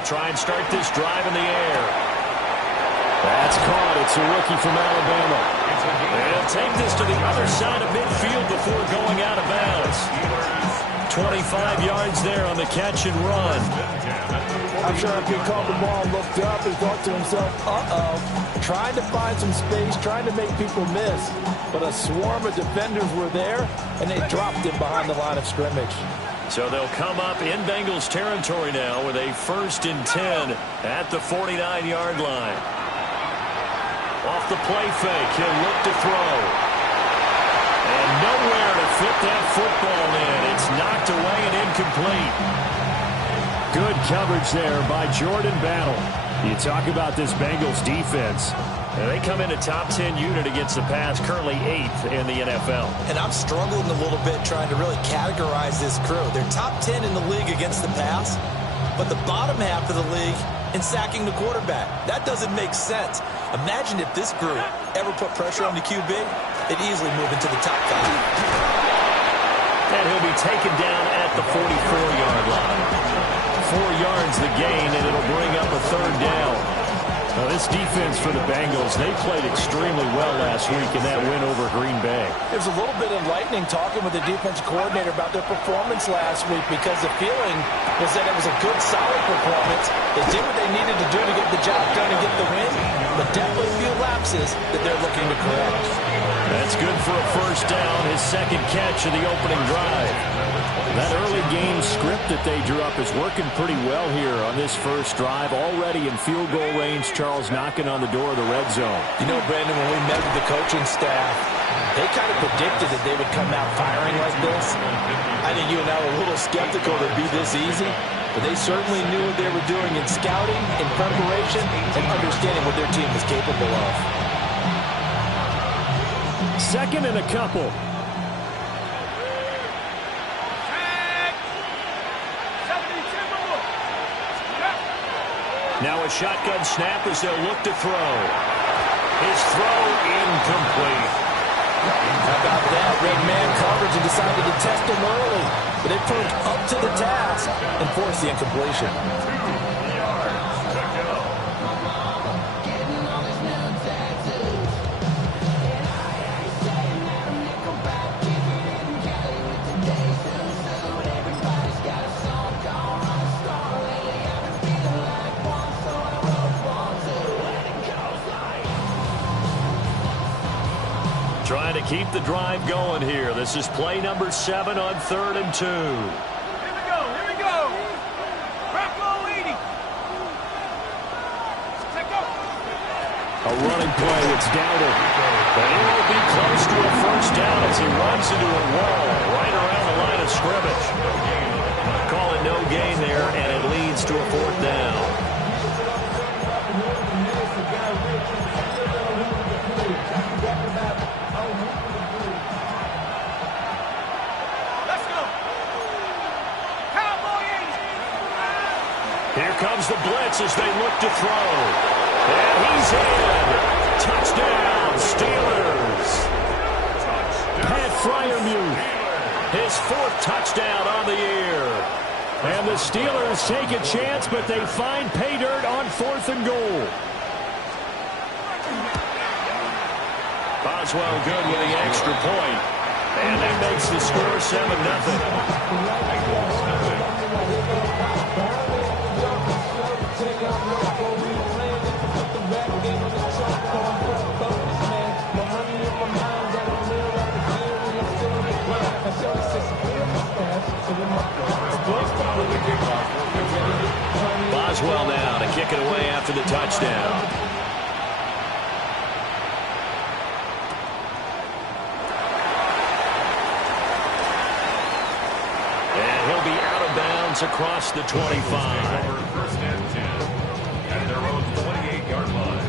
They'll try and start this drive in the air. That's caught. It's a rookie from Alabama. They'll take this to the other side of midfield before going out of bounds. 25 yards there on the catch and run. I'm sure after he caught the ball and looked up, he thought to himself, uh-oh, trying to find some space, trying to make people miss. But a swarm of defenders were there, and they dropped him behind the line of scrimmage. So they'll come up in Bengals territory now with a 1st and 10 at the 49-yard line. Off the play fake, he'll look to throw. And nowhere to fit that football in. It's knocked away and incomplete. Good coverage there by Jordan Battle. You talk about this Bengals defense. They come in a top 10 unit against the pass, currently 8th in the NFL. And I'm struggling a little bit trying to really categorize this crew. They're top 10 in the league against the pass, but the bottom half of the league in sacking the quarterback. That doesn't make sense. Imagine if this group ever put pressure on the QB, they'd easily move into the top 5. And he'll be taken down at the 44-yard line. 4 yards the gain, and it'll bring up a 3rd down. Now, this defense for the Bengals, they played extremely well last week in that win over Green Bay. There's a little bit enlightening talking with the defensive coordinator about their performance last week, because the feeling was that it was a good, solid performance. They did what they needed to do to get the job done and get the win, but definitely a few lapses that they're looking to correct. That's good for a 1st down, his 2nd catch of the opening drive. That early game script that they drew up is working pretty well here on this 1st drive. Already in field goal range, Charles knocking on the door of the red zone. You know, Brandon, when we met with the coaching staff, they kind of predicted that they would come out firing like this. I think you and I were a little skeptical that it'd be this easy, but they certainly knew what they were doing in scouting, in preparation, and understanding what their team was capable of. 2nd and a couple. Now a shotgun snap as they'll look to throw. His throw incomplete. How about that? Red man coverage and decided to test him early. But they proved up to the task and forced the incompletion. Trying to keep the drive going here. This is play number 7 on 3rd and 2. Here we go. Crack low 80. Take go. A running play that's doubted. But it will be close to a 1st down as he runs into a wall right around the line of scrimmage. Call it no gain there, and it leads to a 4th down. Here comes the blitz as they look to throw. And he's in. Touchdown, Steelers. Pat Freiermuth, his 4th touchdown on the year. And the Steelers take a chance, but they find pay dirt on 4th and goal. Boswell good with the extra point. And that makes the score 7-0. Boswell now to kick it away after the touchdown. And he'll be out of bounds across the 25. Over 1st and 10 at their own 28-yard line.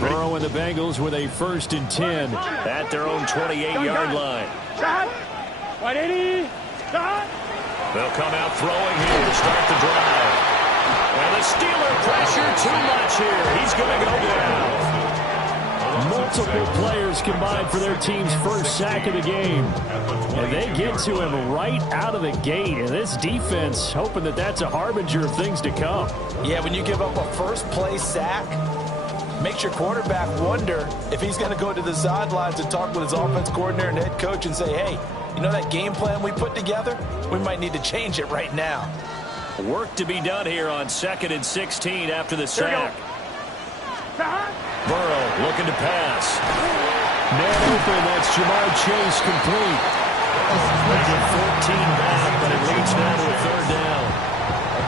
Burrow and the Bengals with a 1st and 10 at their own 28-yard line. Shot. 180. They'll come out throwing here to start the drive. And the Steeler pressure too much here. He's going to go down. Multiple players combined for their team's first sack of the game. And they get to him right out of the gate. And this defense hoping that that's a harbinger of things to come. Yeah, when you give up a first-play sack, makes your quarterback wonder if he's going to go to the sidelines and talk with his offense coordinator and head coach and say, hey, you know that game plan we put together? We might need to change it right now. Work to be done here on 2nd and 16 after the sack. Burrow looking to pass. Man open, that's Jamar Chase complete. They get 14 back, but it leads now to a 3rd down.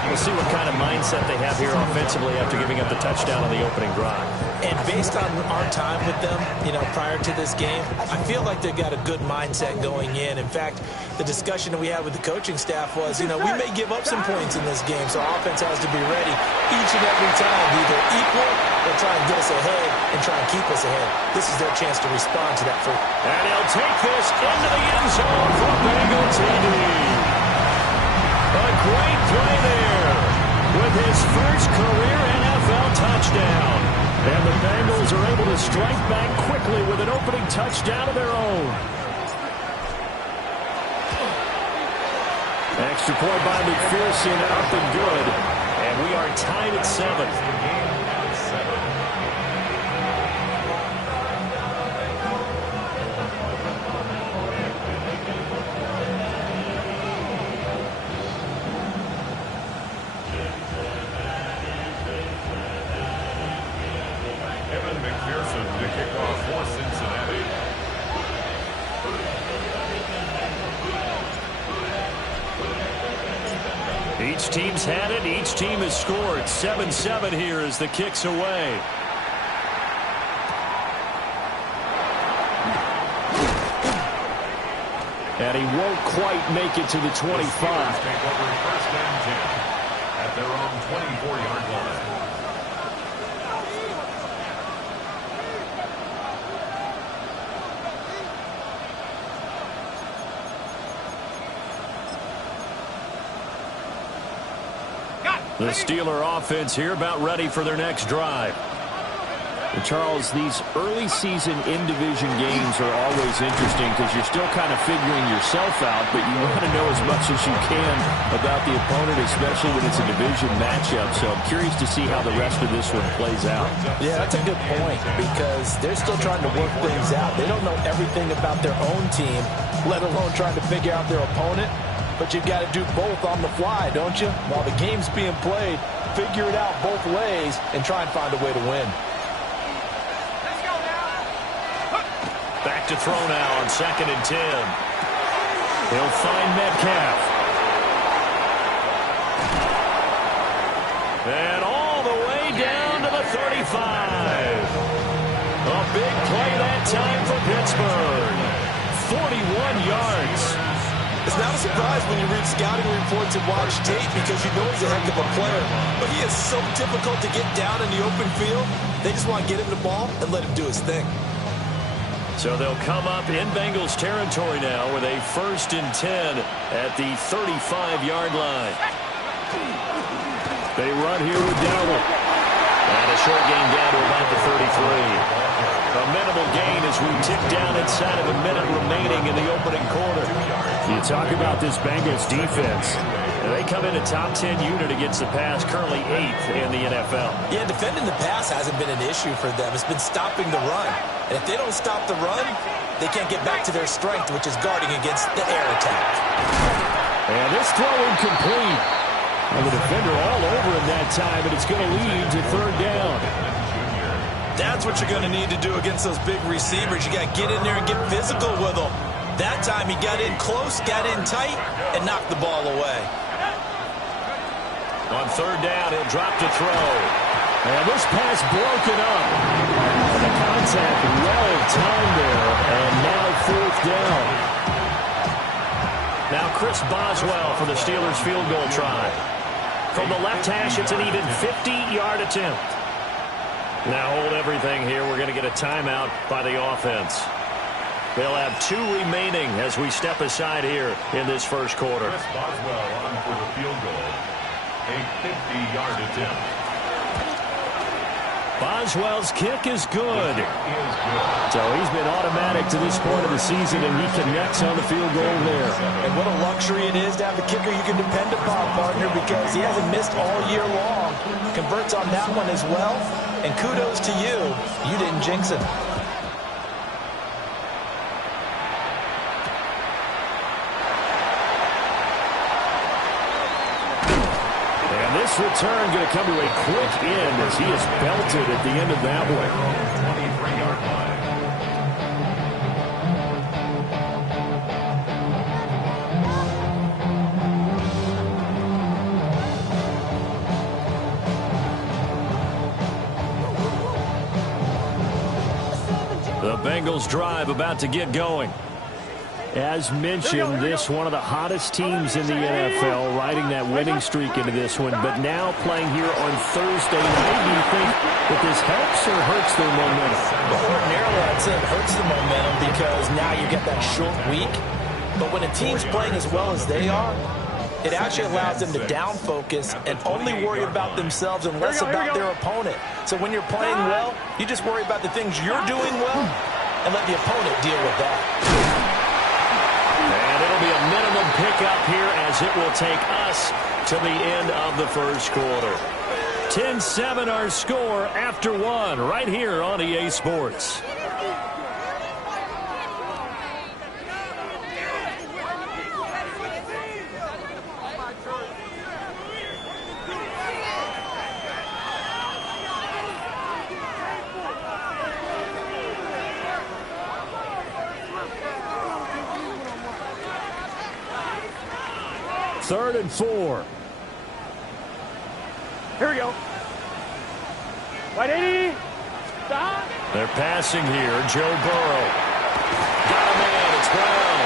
We'll see what kind of mindset they have here offensively after giving up the touchdown on the opening drive. And based on our time with them, prior to this game, I feel like they've got a good mindset going in. In fact, the discussion that we had with the coaching staff was, we may give up some points in this game, so offense has to be ready each and every time, either equal or try and get us ahead and try and keep us ahead. This is their chance to respond to that. And he'll take this into the end zone for Bengal TD. A great play there with his first career NFL touchdown. And the Bengals are able to strike back quickly with an opening touchdown of their own. Extra point by McPherson, up and good. And we are tied at 7. Each team's had it. Each team has scored. 7-7 here as the kick's away. And he won't quite make it to the 25. Take over first and 10 at their own 24-yard line. The Steeler offense here about ready for their next drive. And Charles, these early season in-division games are always interesting because you're still kind of figuring yourself out, but you want to know as much as you can about the opponent, especially when it's a division matchup. So I'm curious to see how the rest of this one plays out. Yeah, that's a good point because they're still trying to work things out. They don't know everything about their own team, let alone trying to figure out their opponent. But you've got to do both on the fly, don't you? While the game's being played, figure it out both ways and try and find a way to win. Back to throw now on 2nd and 10. He'll find Metcalf. And all the way down to the 35. A big play that time for Pittsburgh. 41 yards. It's not a surprise when you read scouting reports and watch tape because you know he's a heck of a player. But he is so difficult to get down in the open field. They just want to get him the ball and let him do his thing. So they'll come up in Bengals territory now with a 1st and 10 at the 35-yard line. They run here with Dowdle. And a short gain down to about the 33. A minimal gain as we tick down inside of a minute remaining in the opening quarter. You talk about this Bengals defense. They come in a top 10 unit against the pass, currently 8th in the NFL. Yeah, defending the pass hasn't been an issue for them. It's been stopping the run. And if they don't stop the run, they can't get back to their strength, which is guarding against the air attack. And this throw incomplete. And the defender all over him that time, and it's going to lead to 3rd down. That's what you're going to need to do against those big receivers. You got to get in there and get physical with them. That time he got in close, got in tight, and knocked the ball away. On 3rd down, he'll drop to throw. And this pass broken up. The contact well timed there, and now 4th down. Now Chris Boswell for the Steelers field goal try. From the left hash, it's an even 50-yard attempt. Now hold everything here. We're going to get a timeout by the offense. They'll have 2 remaining as we step aside here in this first quarter. Chris Boswell on for the field goal. A 50-yard attempt. Boswell's kick is good. So he's been automatic to this point of the season, and he connects on the field goal there. And what a luxury it is to have a kicker you can depend upon, partner, because he hasn't missed all year long. Converts on that one as well. And kudos to you. You didn't jinx it. This return going to come to a quick end as he is belted at the end of that one. 23-yard line. The Bengals drive about to get going. As mentioned, this one of the hottest teams in the NFL, riding that winning streak into this one, but now playing here on Thursday night. Do you think that this helps or hurts their momentum? Well, ordinarily, I'd say it hurts the momentum because now you get that short week. But when a team's playing as well as they are, it actually allows them to down focus and only worry about themselves and less about their opponent. So when you're playing well, you just worry about the things you're doing well and let the opponent deal with that. And it'll be a minimum pickup here as it will take us to the end of the first quarter. 10-7 our score after 1 right here on EA Sports. Third and 4. Here we go. White 80. Stop. They're passing here. Joe Burrow. Got a man. It's Brown.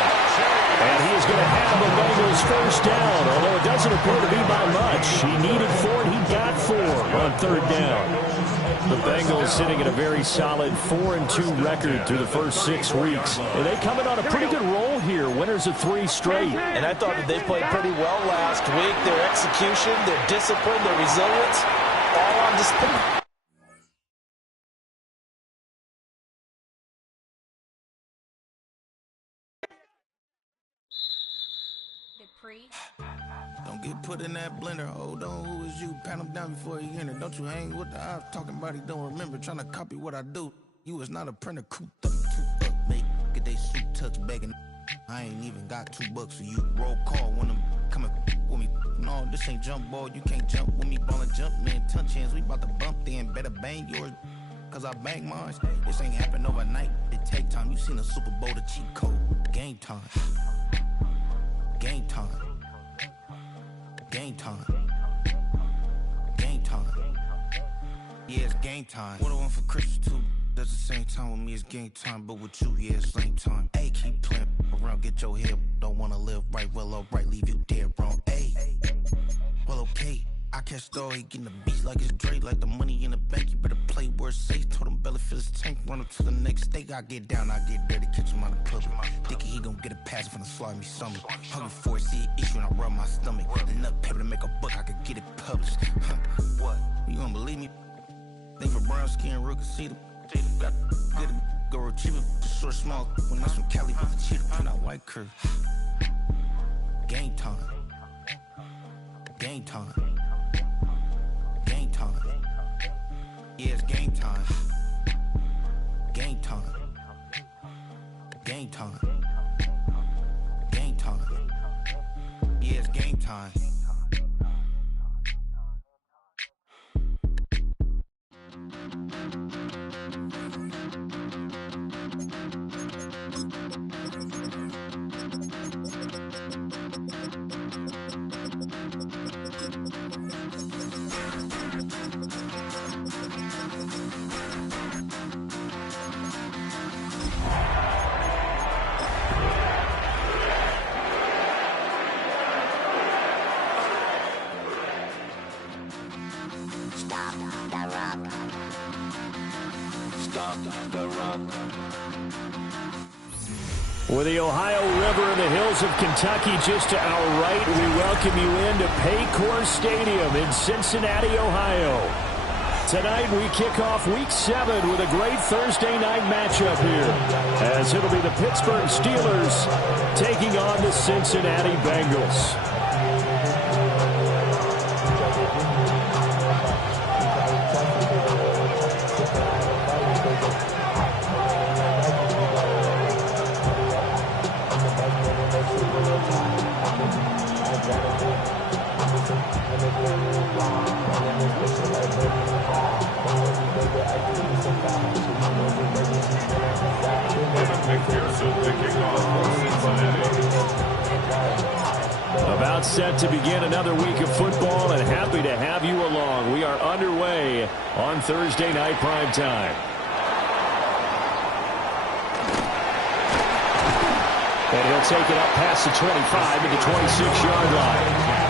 And he is going to have the Bengals first down, although it doesn't appear to be by much. He needed 4, and he got 4 on third down. The Bengals sitting at a very solid 4-2 record through the first 6 weeks. And they coming on a pretty good roll here. Winners of 3 straight. And I thought that they played pretty well last week. Their execution, their discipline, their resilience, all on display. Don't get put in that blender. Hold on, who is you? Pat him down before he enter. Don't you hang with the ops talking about he don't remember. Trying to copy what I do. You is not a printer. Cooped up, make get they suit touch begging. I ain't even got $2 for you. Roll call when I'm coming with me. No, this ain't jump ball. You can't jump with me. Ballin' jump, man. Touch hands. We about to bump then. Better bang yours. Cause I bang mine. This ain't happen overnight. It take time. You seen a Super Bowl, the cheat code. Game time. Game time. Game time. Game time. Yeah, it's game time. What I want for Christmas too. That's the same time with me, it's game time. But with you, yeah, it's same time. Hey, keep playing around, get your head. Don't wanna live right, well, alright, leave you dead wrong. Hey, well, okay. I catch the he getting the beats like it's Dre, like the money in the bank. You better play where it's safe. Told him Bella fill his tank, run up to the next state. I get down, I get dirty, catch him on the public. Thinking he gon' get a pass from the slime me stomach. Hungry for it, see an issue and I rub my stomach. Enough paper to make a book, I could get it published. What? You don't believe me? Think for brown skin, real can see them. Got get it, go retrieve it, short small. When that's from Cali, with the cheetah, print out white curve. Game time. Game time. Game time. Yeah, it's game time. Game time. Game time. Game time. Yeah, it's game time. With the Ohio River and the hills of Kentucky just to our right, we welcome you into Paycor Stadium in Cincinnati, Ohio. Tonight we kick off Week 7 with a great Thursday night matchup here, as it'll be the Pittsburgh Steelers taking on the Cincinnati Bengals. About set to begin another week of football, and happy to have you along. We are underway on Thursday night primetime. And he'll take it up past the 25 to the 26-yard line.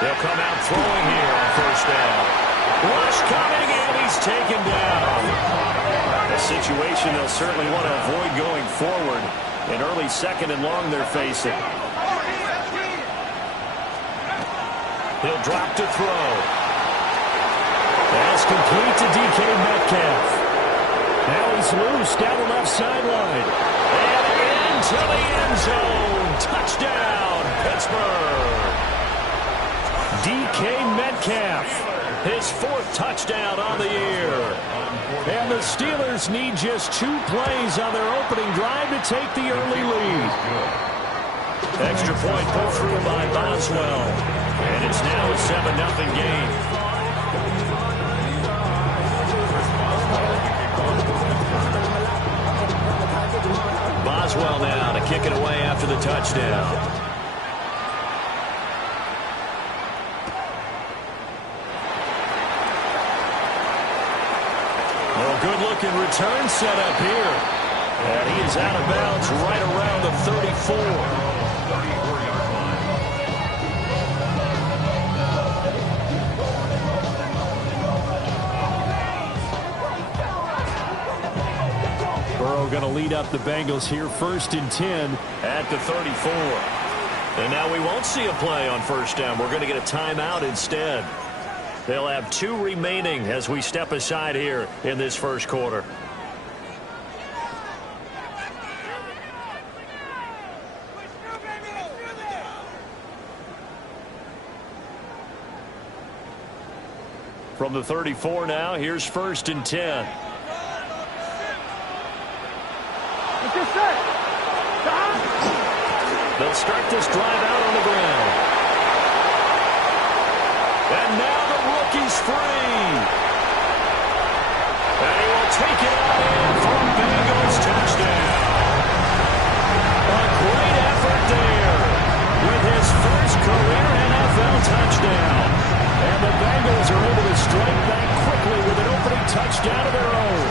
They'll come out throwing here on first down. Rush coming, and he's taken down. A situation they'll certainly want to avoid going forward. An early second and long they're facing. He'll drop to throw. That's complete to DK Metcalf. Now he's loose down the left sideline. And into the end zone. Touchdown, Pittsburgh. DK Metcalf, his 4th touchdown on the year. And the Steelers need just 2 plays on their opening drive to take the early lead. Extra point pulled through by Boswell. And it's now a 7-0 game. Boswell now to kick it away after the touchdown. Good-looking return set up here. And he is out of bounds right around the 34. 34-yard line. Burrow going to lead up the Bengals here, 1st and 10 at the 34. And now we won't see a play on first down. We're going to get a timeout instead. They'll have 2 remaining as we step aside here in this first quarter. From the 34 now, here's 1st and 10. They'll start this drive out on the ground. And now he's free. And he will take it out in for a Bengals touchdown. A great effort there with his first career NFL touchdown. And the Bengals are able to strike back quickly with an opening touchdown of their own.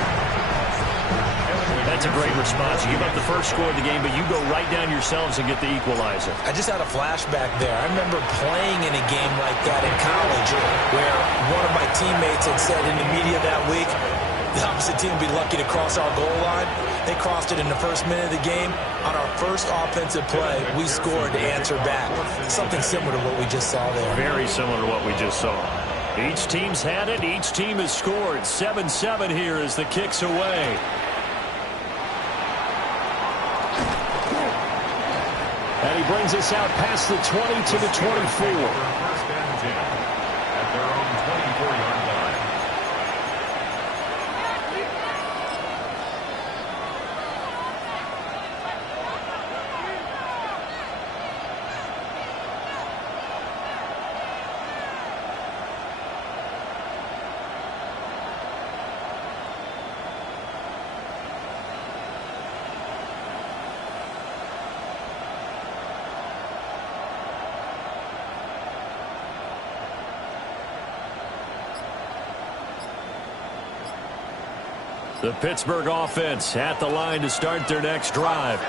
That's a great response. You give up the first score of the game, but you go right down yourselves and get the equalizer. I just had a flashback there. I remember playing in a game like that in college where one of my teammates had said in the media that week, the opposite team would be lucky to cross our goal line. They crossed it in the first minute of the game. On our first offensive play, we scored to answer back. Something similar to what we just saw there. Very similar to what we just saw. Each team's had it. Each team has scored. 7-7 here as the kick's away. And he brings us out past the 20 to the 24. First and 10 at their own 24-yard line. The Pittsburgh offense at the line to start their next drive.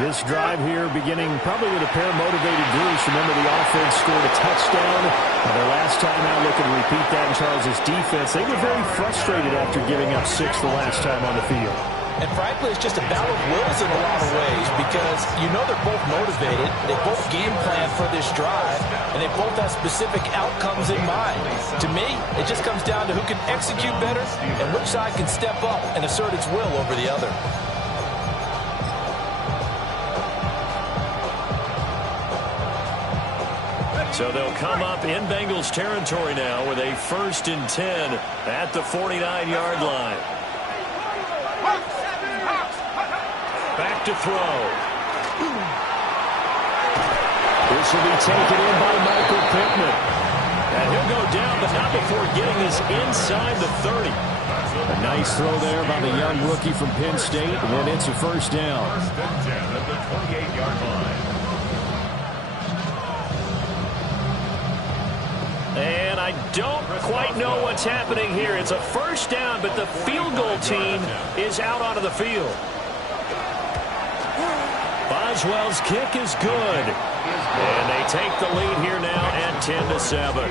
This drive here beginning probably with a pair of motivated Bruce. Remember, the offense scored a touchdown. Their last time out, looking to repeat that in Charles' defense. They were very frustrated after giving up 6 the last time on the field. And frankly, it's just a battle of wills in a lot of ways because you know they're both motivated. They both game plan for this drive, and they both have specific outcomes in mind. To me, it just comes down to who can execute better and which side can step up and assert its will over the other. So they'll come up in Bengals territory now with a 1st and 10 at the 49-yard line. Back to throw. This will be taken in by Michael Pittman. And he'll go down, but not before getting this inside the 30. A nice throw there by the young rookie from Penn State, and then it's a 1st down. 1st and 10 at the 28-yard line. And I don't quite know what's happening here. It's a 1st down, but the field goal team is out onto the field. Boswell's kick is good. And they take the lead here now at 10-7.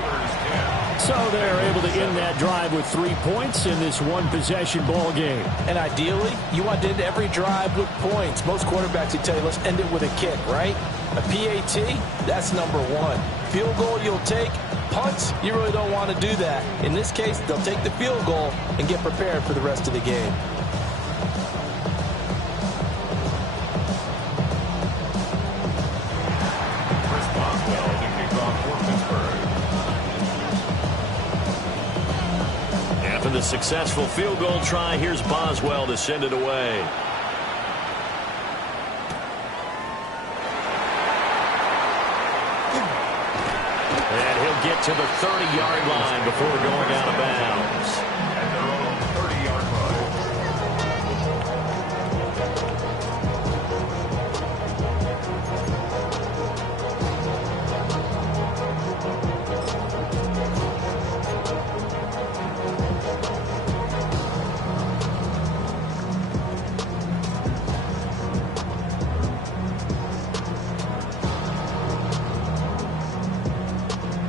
So they're able to end that drive with 3 points in this one-possession ball game. And ideally, you want to end every drive with points. Most quarterbacks would tell you, let's end it with a kick, right? A PAT, that's number 1. Field goal you'll take. Punts, you really don't want to do that. In this case, they'll take the field goal and get prepared for the rest of the game. After the successful field goal try, here's Boswell to send it away. And he'll get to the 30-yard line before going out of bounds. At their own 30-yard line.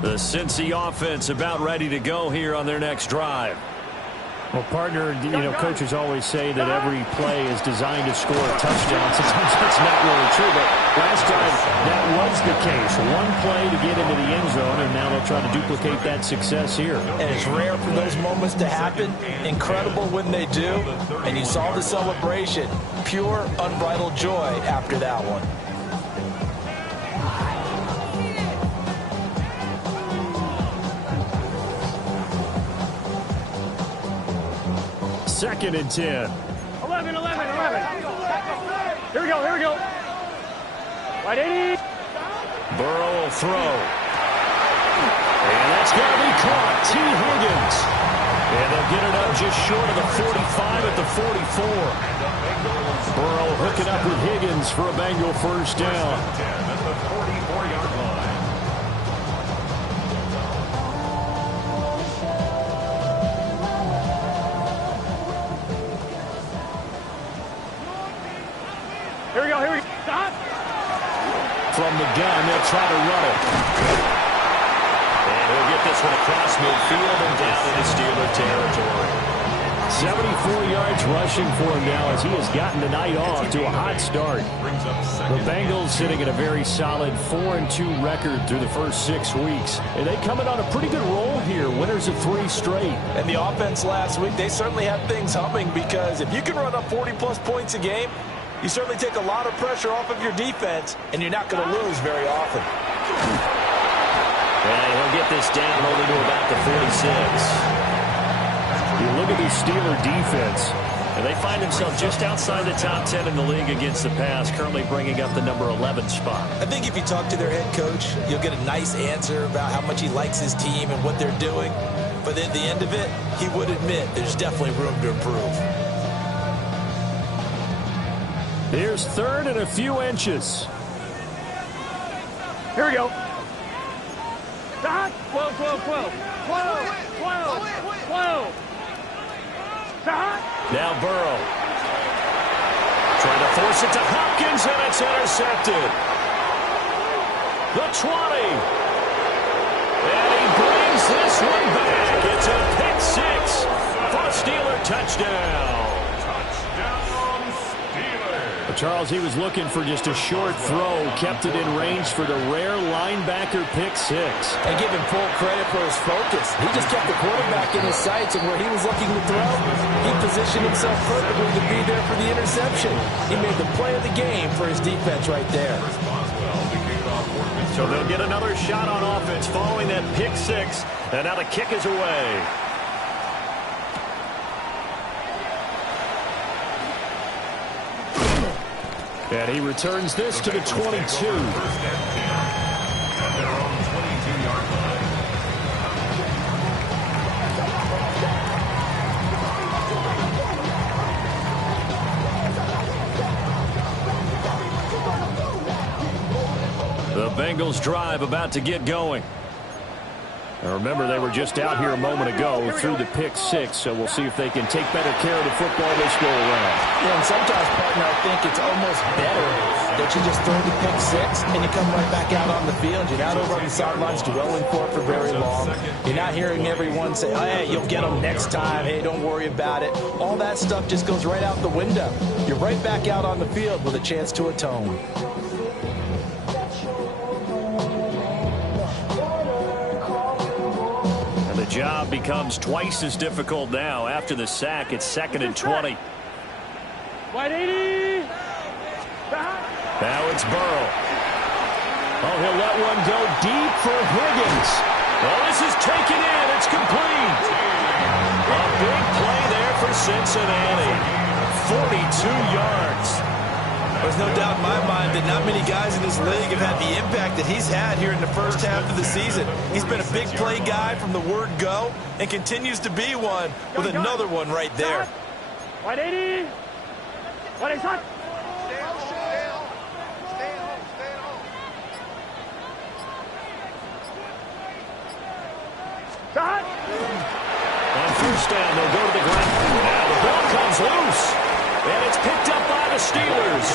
The Cincy offense about ready to go here on their next drive. Well, partner, coaches always say that every play is designed to score a touchdown. Sometimes that's not really true, but last time that was the case. One play to get into the end zone, and now they'll try to duplicate that success here. And it's rare for those moments to happen. Incredible when they do. And you saw the celebration. Pure, unbridled joy after that one. 2nd and 10. 11. Here we go. Right, 80. Burrow will throw. And that's going to be caught. T. Higgins. And they'll get it up just short of the 45 at the 44. Burrow hooking up with Higgins for a Bengal 1st down. At the 44-yard line. Here we go. Stop. From the gun, they'll try to run it. And he'll get this one across midfield and down into Steeler territory. 74 yards rushing for him now as he has gotten the night off to a hot start. The Bengals sitting at a very solid 4-2 record through the first 6 weeks. And they coming on a pretty good roll here. Winners of 3 straight. And the offense last week, they certainly had things humming because if you can run up 40-plus points a game, you certainly take a lot of pressure off of your defense, and you're not going to lose very often. And he'll get this down only to about the 46. You look at the Steeler defense. And they find themselves just outside the top 10 in the league against the pass, currently bringing up the number 11 spot. I think if you talk to their head coach, you'll get a nice answer about how much he likes his team and what they're doing. But at the end of it, he would admit there's definitely room to improve. Here's 3rd and a few inches. Here we go. Stop. 12. Now Burrow. Trying to force it to Hopkins, and it's intercepted. The 20. And he brings this one back. It's a pick six for a Steeler touchdown. Charles, he was looking for just a short throw, kept it in range for the rare linebacker pick six. And give him full credit for his focus. He just kept the quarterback in his sights, and where he was looking to throw, he positioned himself perfectly to be there for the interception. He made the play of the game for his defense right there. So they'll get another shot on offense following that pick six, and now the kick is away. And he returns this to the 22. The Bengals drive about to get going. Now remember, they were just out here a moment ago through the pick six, so we'll see if they can take better care of the football this go around. Yeah, and sometimes, partner, I think it's almost better that you just throw the pick six and you come right back out on the field. You're not over on the sidelines dwelling for very long. You're not hearing everyone say, oh, hey, you'll get them next time. Hey, don't worry about it. All that stuff just goes right out the window. You're right back out on the field with a chance to atone. The job becomes twice as difficult now. After the sack, it's 2nd and 20. Wide 80. Now it's Burrow. Oh, he'll let one go deep for Higgins. Well, this is taken in. It's complete. A big play there for Cincinnati. 42 yards. There's no doubt in my mind that not many guys in this league have had the impact that he's had here in the first half of the season. He's been a big play guy from the word go and continues to be one with another one right there. 180. What is that? On first down, they'll go to the ground. Now the ball comes loose. And it's picked up by the Steelers.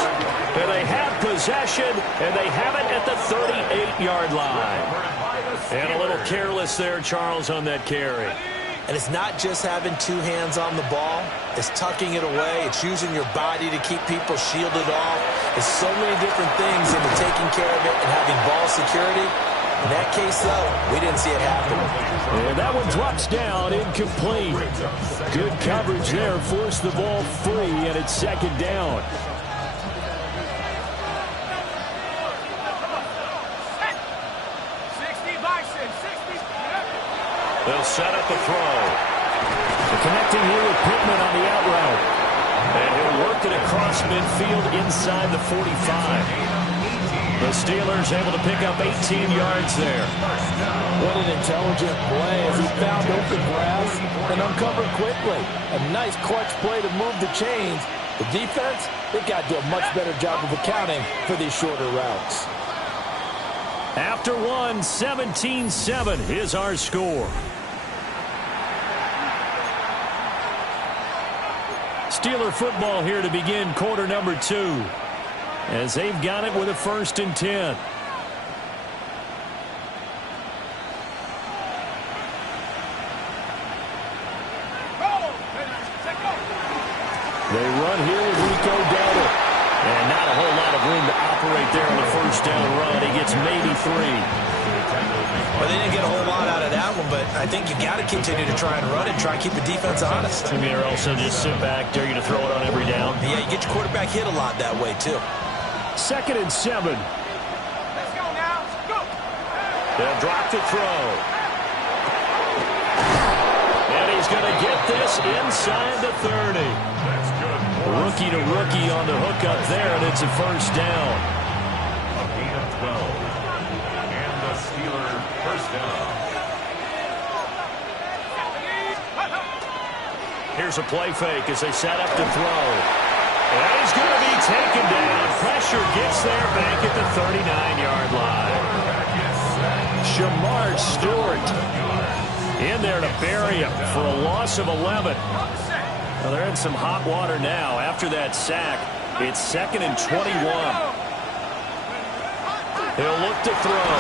And they have possession, and they have it at the 38-yard line. And a little careless there, Charles, on that carry. And it's not just having two hands on the ball. It's tucking it away. It's using your body to keep people shielded off. It's so many different things into taking care of it and having ball security. In that case, though, we didn't see it happen. And that one drops down, incomplete. Good coverage there, forced the ball free, and it's 2nd down. They'll set up a throw. They're connecting here with Pittman on the out route. And he'll work it across midfield inside the 45. The Steelers able to pick up 18 yards there. What an intelligent play as he found open grass and uncovered quickly. A nice clutch play to move the chains. The defense, they got to do a much better job of accounting for these shorter routes. After one, 17-7 is our score. Steeler football here to begin quarter number 2. As they've got it with a 1st and 10. They run here with Rico Dowdle. And not a whole lot of room to operate there on the first down run. He gets maybe 3. Well, they didn't get a whole lot out of that one, but I think you got to continue to try and run it, try and keep the defense honest. I mean, or also just sit back, dare you to throw it on every down. Yeah, you get your quarterback hit a lot that way, too. 2nd and 7. Let's go now. Let's go. They'll drop the throw. And he's going to get this inside the 30. Rookie to rookie on the hook up there, and it's a 1st down. A gain of 12. And the Steeler 1st down. Here's a play fake as they set up to throw. And he's going to be taken down. Pressure gets there back at the 39-yard line. Shamar Stewart in there to bury him for a loss of 11. Well, they're in some hot water now. After that sack, it's 2nd and 21. He'll look to throw.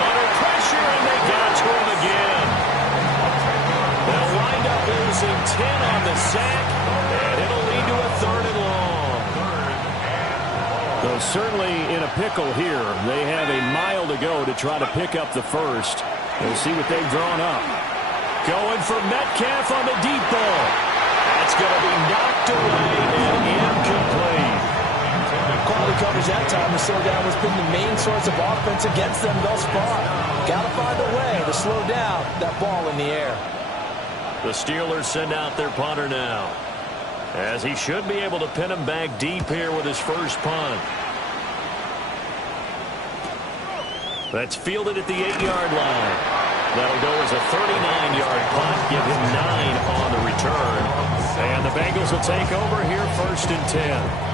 Under pressure, and they got to him again. They'll wind up losing 10 on the sack, and it'll lead to a 3rd and long. Though certainly in a pickle here. They have a mile to go to try to pick up the first. We'll see what they've drawn up. Going for Metcalf on the deep ball. That's going to be knocked away and incomplete. Quality coverage that time. The slowdown has been the main source of offense against them thus far. Got to find a way to slow down that ball in the air. The Steelers send out their punter now, as he should be able to pin him back deep here with his first punt. That's fielded at the 8-yard line. That'll go as a 39-yard punt, give him 9 on the return. And the Bengals will take over here 1st and 10.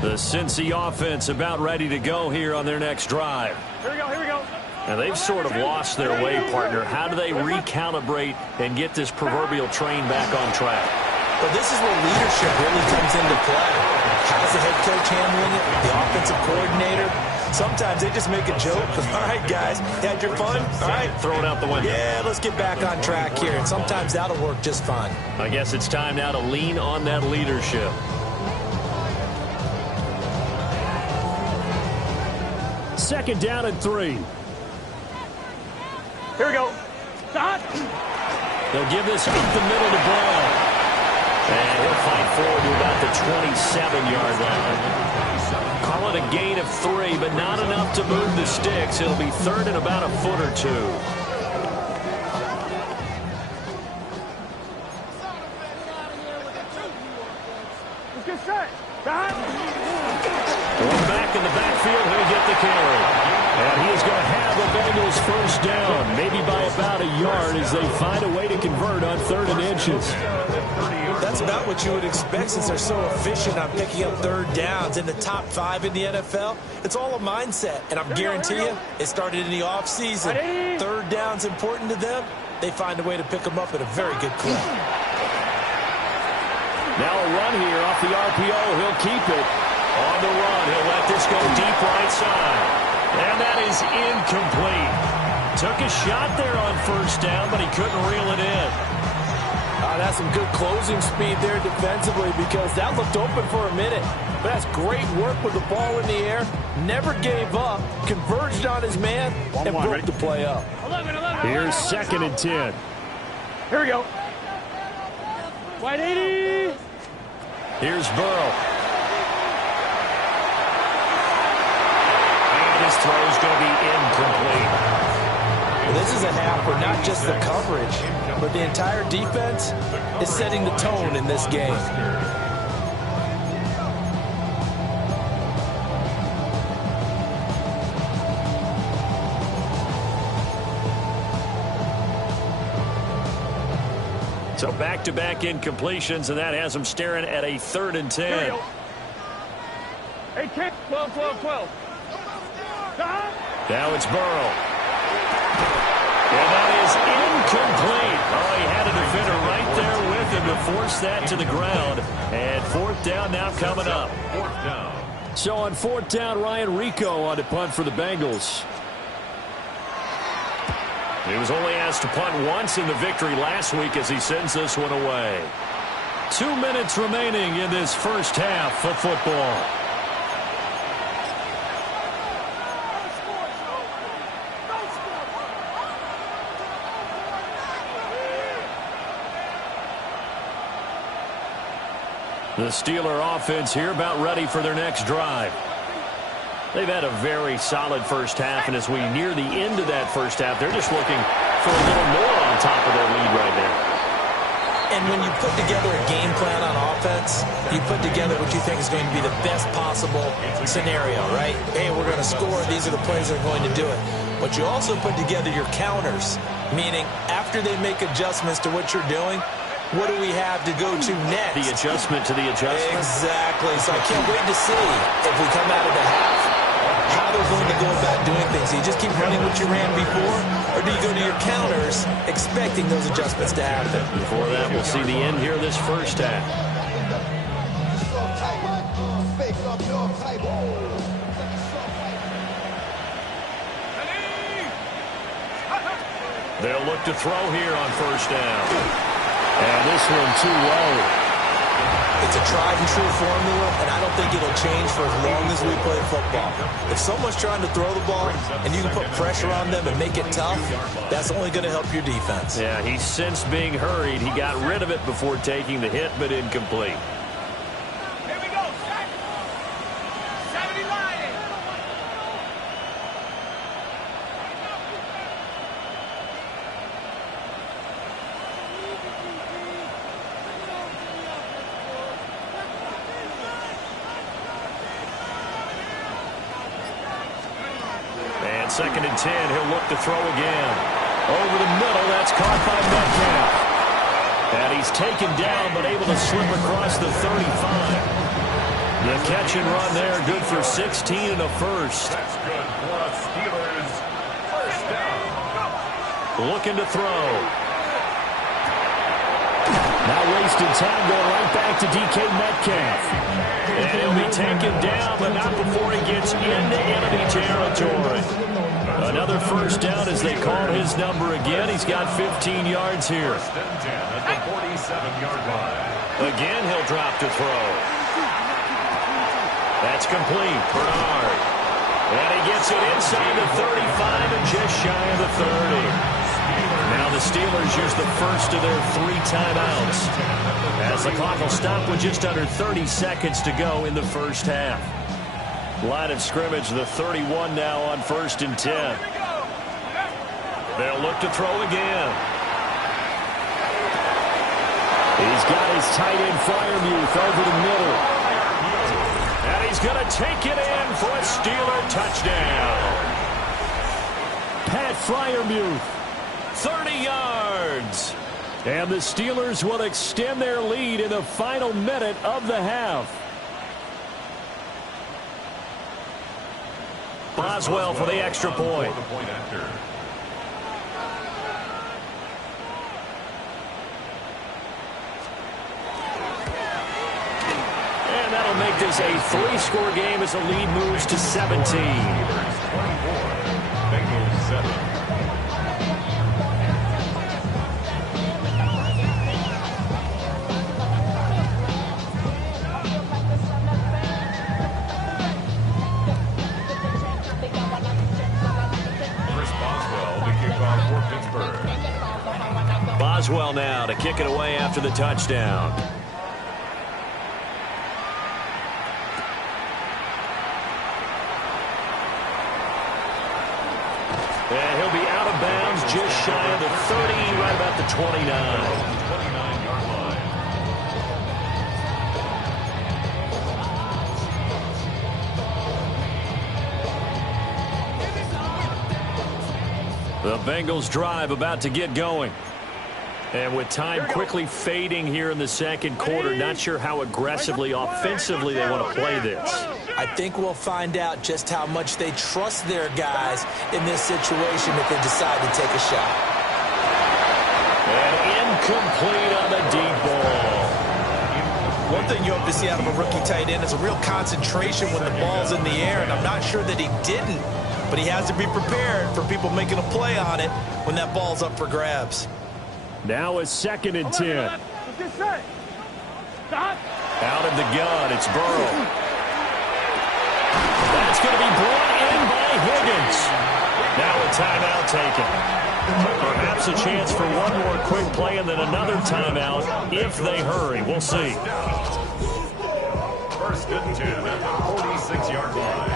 The Cincy offense about ready to go here on their next drive. Here we go, here we go. Now, they've sort of lost their way, partner. How do they recalibrate and get this proverbial train back on track? But this is where leadership really comes into play. How's the head coach handling it? The offensive coordinator? Sometimes they just make a joke. All right, guys, had your fun? All right. Throw it out the window. Yeah, let's get back on track here. And sometimes that'll work just fine. I guess it's time now to lean on that leadership. Second down and 3. Here we go. Stop. They'll give this up the middle to Brown. And he'll fight forward to about the 27-yard line. Call it a gain of 3, but not enough to move the sticks. It'll be 3rd and about a foot or 2. Let's get set. Stop. Going back in the backfield, he'll get the carry. And he's going to have the Bengals first down, maybe by about a yard as they find a way to convert on 3rd and inches. That's about what you would expect since they're so efficient on picking up 3rd downs in the top 5 in the NFL. It's all a mindset, and I'm guarantee you it started in the offseason. 3rd down's important to them. They find a way to pick them up at a very good clip. Now a run here off the RPO. He'll keep it. On the run, he'll let this go deep right side. And that is incomplete. Took a shot there on 1st down, but he couldn't reel it in. That's some good closing speed there defensively because that looked open for a minute. But that's great work with the ball in the air. Never gave up. Converged on his man and broke the play up. 11. Here's 2nd and 10. Here we go. Wide 80. Here's Burrow. His throw is going to be incomplete. Well, this is a half where not just the coverage, but the entire defense is setting the tone in this game. So back-to-back incompletions, and that has them staring at a 3rd and 10. Here we go. 8, 12. Now it's Burrow. And that is incomplete. Oh, he had a defender right there with him to force that to the ground. And 4th down now coming up. 4th down. So on 4th down, Ryan Rico on to punt for the Bengals. He was only asked to punt once in the victory last week as he sends this one away. 2 minutes remaining in this first half of football. The Steeler offense here about ready for their next drive. They've had a very solid first half, and as we near the end of that first half, they're just looking for a little more on top of their lead right now. And when you put together a game plan on offense, you put together what you think is going to be the best possible scenario, right? Hey, we're going to score. These are the plays that are going to do it. But you also put together your counters, meaning after they make adjustments to what you're doing, what do we have to go to next? The adjustment to the adjustment. Exactly. So I can't wait to see if we come out of the half, how they're going to go about doing things. Do you just keep running what you ran before, or do you go to your counters expecting those adjustments to happen? Before that, we'll see the end here this first half. They'll look to throw here on first down. And this one too low. It's a tried-and-true formula, and I don't think it'll change for as long as we play football. If someone's trying to throw the ball and you can put pressure on them and make it tough, that's only going to help your defense. Yeah, he sensed being hurried. He got rid of it before taking the hit, but incomplete. Here we go. 70 Lions. And 2nd and 10, he'll look to throw again. Over the middle, that's caught by Metcalf. And he's taken down, but able to slip across the 35. The catch and run there, good for 16 and a first. That's good for the Steelers. First down. Looking to throw. Now wasting time, going right back to DK Metcalf. And he'll be taken down, but not before he gets into enemy territory. Another first down as they call his number again. He's got 15 yards here. First and 10 at the 47-yard line. Again, he'll drop to throw. That's complete. Bernard. And he gets it inside the 35 and just shy of the 30. Now the Steelers use the first of their 3 timeouts, as the clock will stop with just under 30 seconds to go in the first half. Line of scrimmage, the 31 now on 1st and 10. They'll look to throw again. He's got his tight end Freiermuth over the middle. And he's going to take it in for a Steeler touchdown. Pat Freiermuth. 30 yards. And the Steelers will extend their lead in the final minute of the half. Boswell for the extra point. And that'll make this a 3-score game as the lead moves to 17. 24, Bengals 7. Boswell now to kick it away after the touchdown. And he'll be out of bounds just shy of the 30, right about the 29. 29-yard line. The Bengals drive about to get going. And with time quickly fading here in the second quarter, not sure how aggressively, offensively they want to play this. I think we'll find out just how much they trust their guys in this situation if they decide to take a shot. And incomplete on the deep ball. One thing you hope to see out of a rookie tight end is a real concentration when the ball's in the air, and I'm not sure that he didn't, but he has to be prepared for people making a play on it when that ball's up for grabs. Now it's 2nd and 10. Out of the gun, it's Burrow. That's going to be brought in by Higgins. Now a timeout taken. Perhaps a chance for one more quick play and then another timeout if they hurry. We'll see. First and 10 at the 46-yard line.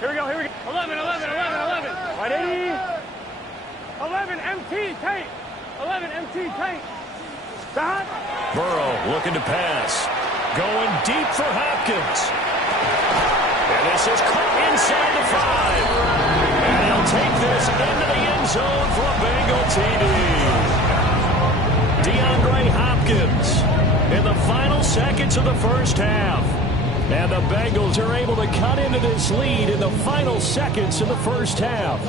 Here we go. 11. Ready? 11 MT tank. 11 MT tank. Stop. Burrow looking to pass. Going deep for Hopkins. And this is caught inside the 5. And he'll take this into the end zone for a Bengal TD. DeAndre Hopkins in the final seconds of the first half. And the Bengals are able to cut into this lead in the final seconds of the first half.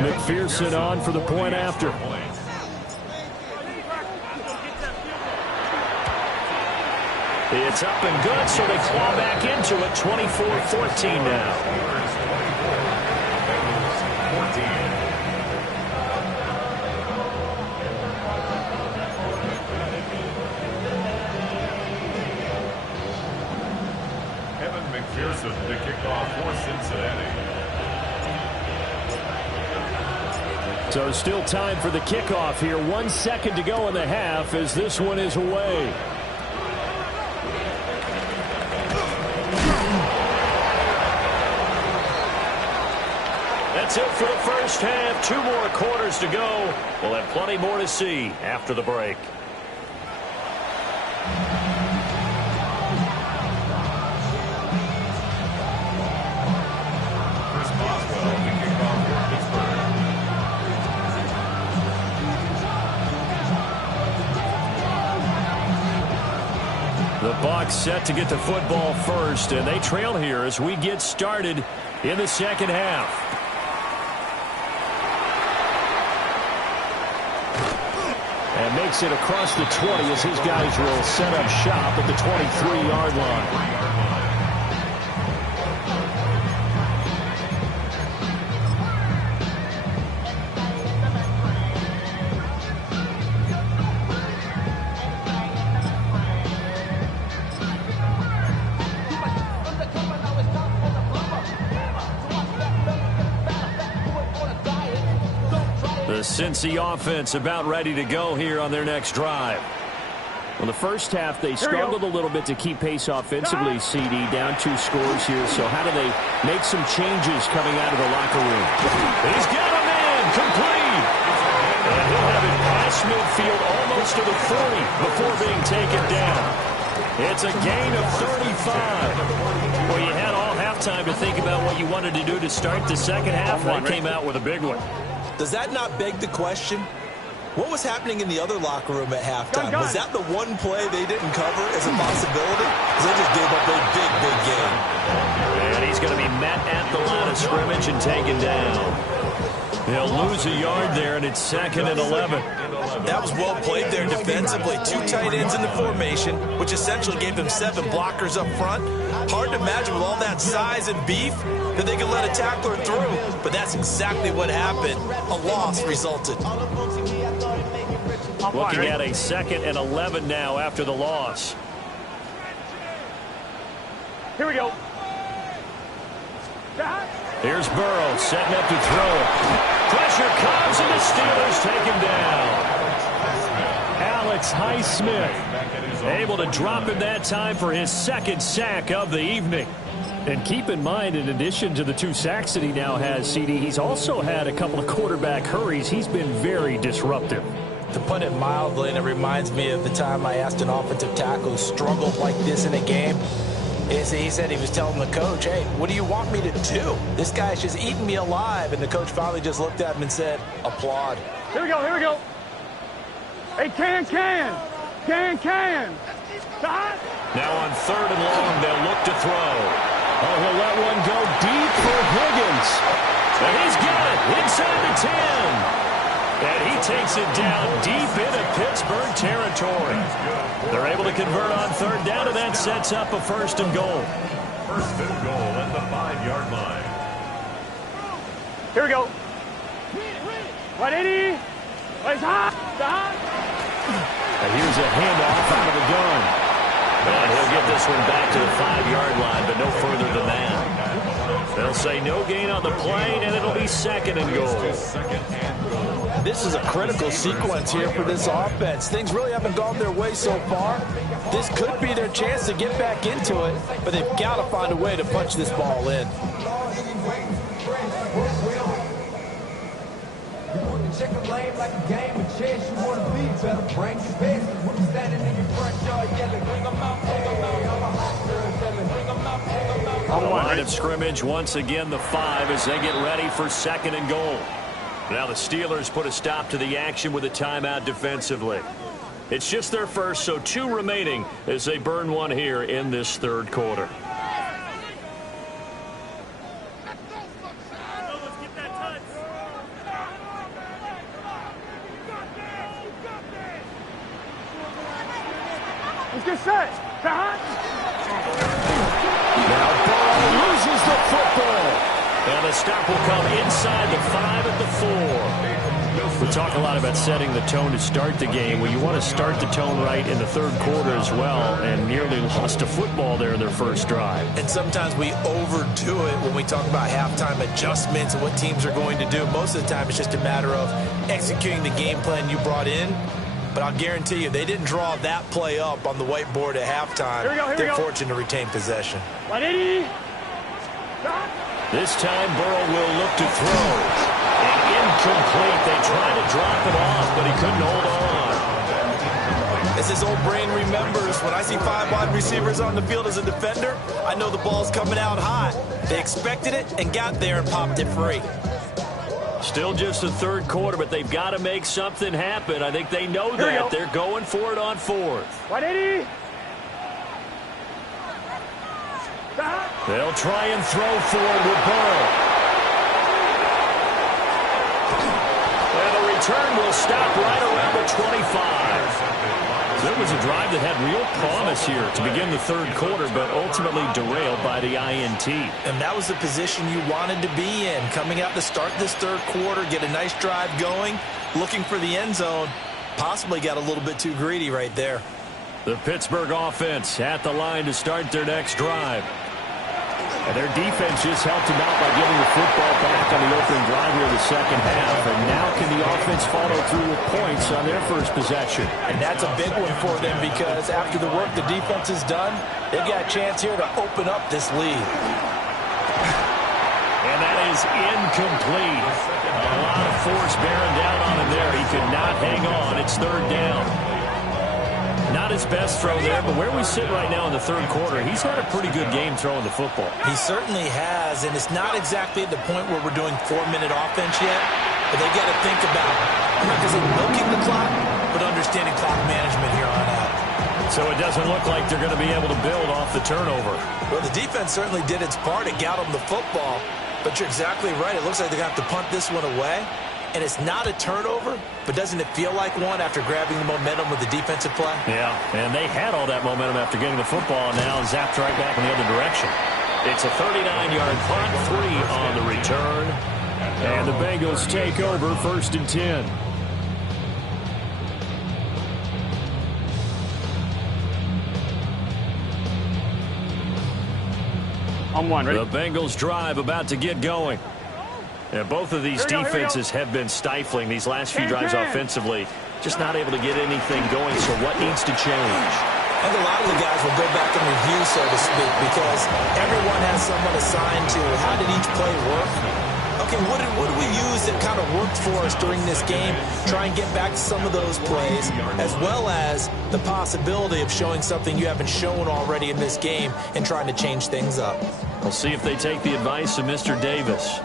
McPherson on for the point after. It's up and good, so they claw back into it, 24-14 now. Evan McPherson to kick off for Cincinnati. So still time for the kickoff here. 1 second to go in the half as this one is away. That's it for the first half. 2 more quarters to go. We'll have plenty more to see after the break. Chris Boswell to kick off for Pittsburgh. The Bucs set to get the football first, and they trail here as we get started in the second half. And makes it across the 20 as his guys will set up shop at the 23-yard line. The Cincy offense about ready to go here on their next drive. Well, the first half, they struggled a little bit to keep pace offensively, CD, down 2 scores here. So how do they make some changes coming out of the locker room? He's got him in, complete. And he'll have it past midfield almost to the 40 before being taken down. It's a gain of 35. Well, you had all halftime to think about what you wanted to do to start the second half. They came out with a big one. Does that not beg the question? What was happening in the other locker room at halftime? Was that the one play they didn't cover as a possibility? Because they just gave up a big, big game. And he's going to be met at the line of scrimmage and taken down. They'll lose a yard there, and it's 2nd and 11. That was well played there defensively. 2 tight ends in the formation, which essentially gave them 7 blockers up front. Hard to imagine with all that size and beef that they could let a tackler through. But that's exactly what happened. A loss resulted. Looking at a 2nd and 11 now after the loss. Here we go. Here's Burrow setting up to throw. Pressure comes, and the Steelers take him down. Alex Highsmith able to drop him that time for his 2nd sack of the evening. And keep in mind, in addition to the 2 sacks that he now has, CD, he's also had a couple of quarterback hurries. He's been very disruptive. To put it mildly, and it reminds me of the time I asked an offensive tackle who struggled like this in a game. He said he was telling the coach, hey, what do you want me to do? This guy's just eating me alive. And the coach finally just looked at him and said, applaud. Here we go, here we go. Hey, can. Now on 3rd and long, they'll look to throw. Oh, he'll let one go deep for Higgins. And he's got it inside the 10. And he takes it down deep into Pittsburgh territory. They're able to convert on 3rd down, and that sets up a 1st and goal. 1st and goal at the 5-yard line. Here we go. 180. It's hot. And here's a handoff out of the gun. And he'll get this one back to the 5-yard line, but no further than that. They'll say no gain on the play, and it'll be 2nd and goal. This is a critical sequence here for this offense. Things really haven't gone their way so far. This could be their chance to get back into it, but they've got to find a way to punch this ball in. Check a lane like a game of chess. You want to be better, bring your best. The line of scrimmage once again the 5 as they get ready for 2nd and goal. Now the Steelers put a stop to the action with a timeout defensively. It's just their first, so 2 remaining as they burn one here in this 3rd quarter. Let's get set. Now Burrow loses the football. And the stop will come inside the 5 at the 4. We talk a lot about setting the tone to start the game. Well, you want to start the tone right in the 3rd quarter as well, and nearly lost a football there in their first drive. And sometimes we overdo it when we talk about halftime adjustments and what teams are going to do. Most of the time, it's just a matter of executing the game plan you brought in. But I'll guarantee you, they didn't draw that play up on the whiteboard at halftime. They're fortunate to retain possession. 180. This time, Burrow will look to throw. And incomplete. They tried to drop it off, but he couldn't hold on. As his old brain remembers, when I see 5 wide receivers on the field as a defender, I know the ball's coming out hot. They expected it and got there and popped it free. Still just the 3rd quarter, but they've got to make something happen. I think they know that. They're going for it on 4th. 180. They'll try and throw for it with Burrow. And the return will stop right around the 25. There was a drive that had real promise here to begin the 3rd quarter, but ultimately derailed by the INT. And that was the position you wanted to be in. Coming out to start this 3rd quarter, get a nice drive going, looking for the end zone. Possibly got a little bit too greedy right there. The Pittsburgh offense at the line to start their next drive. And their defense just helped them out by giving the football back on the opening drive here in the 2nd half. And now can the offense follow through with points on their first possession? And that's a big one for them because after the work the defense has done, they've got a chance here to open up this lead. And that is incomplete. A lot of force bearing down on him there. He could not hang on. It's 3rd down. Not his best throw there, but where we sit right now in the 3rd quarter, he's had a pretty good game throwing the football. He certainly has, and it's not exactly at the point where we're doing 4-minute offense yet, but they got to think about, I'm not going to say milking the clock, but understanding clock management here on out. So it doesn't look like they're going to be able to build off the turnover. Well, the defense certainly did its part. It got them the football, but you're exactly right. It looks like they're going to have to punt this one away. And it's not a turnover, but doesn't it feel like one after grabbing the momentum with the defensive play? Yeah, and they had all that momentum after getting the football, and now zapped right back in the other direction. It's a 39-yard punt, 3 on the return. And the Bengals take over 1st and 10. On 1, ready? The Bengals drive about to get going. And both of these defenses have been stifling these last few drives offensively. Just not able to get anything going, so what needs to change? I think a lot of the guys will go back and review, so to speak, because everyone has someone assigned to how did each play work. Okay, what did we use that kind of worked for us during this game? Try and get back to some of those plays, as well as the possibility of showing something you haven't shown already in this game and trying to change things up. We'll see if they take the advice of Mr. Davis.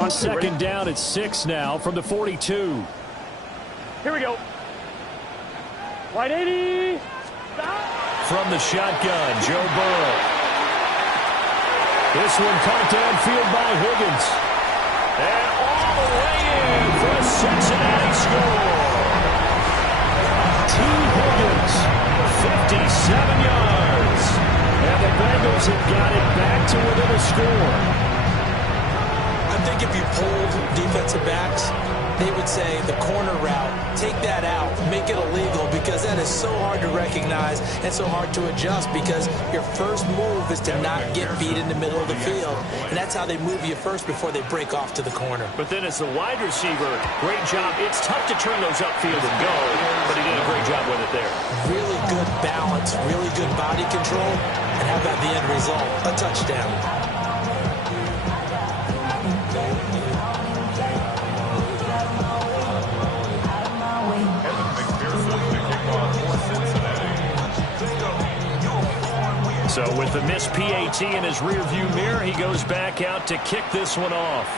On 2nd down, it's 6 now from the 42. Here we go. 180. From the shotgun, Joe Burrow. This one caught downfield by Higgins. And all the way in for a Cincinnati score. T. Higgins, 57 yards. And the Bengals have got it back to within a score. I think if you polled defensive backs, they would say the corner route, take that out, make it illegal, because that is so hard to recognize and so hard to adjust, because your first move is to not get beat in the middle of the field. And that's how they move you first before they break off to the corner. But then as the wide receiver, great job. It's tough to turn those upfield and go, but he did a great job with it there. Really good balance, really good body control, and how about the end result? A touchdown. So with the missed PAT in his rearview mirror, he goes back out to kick this one off.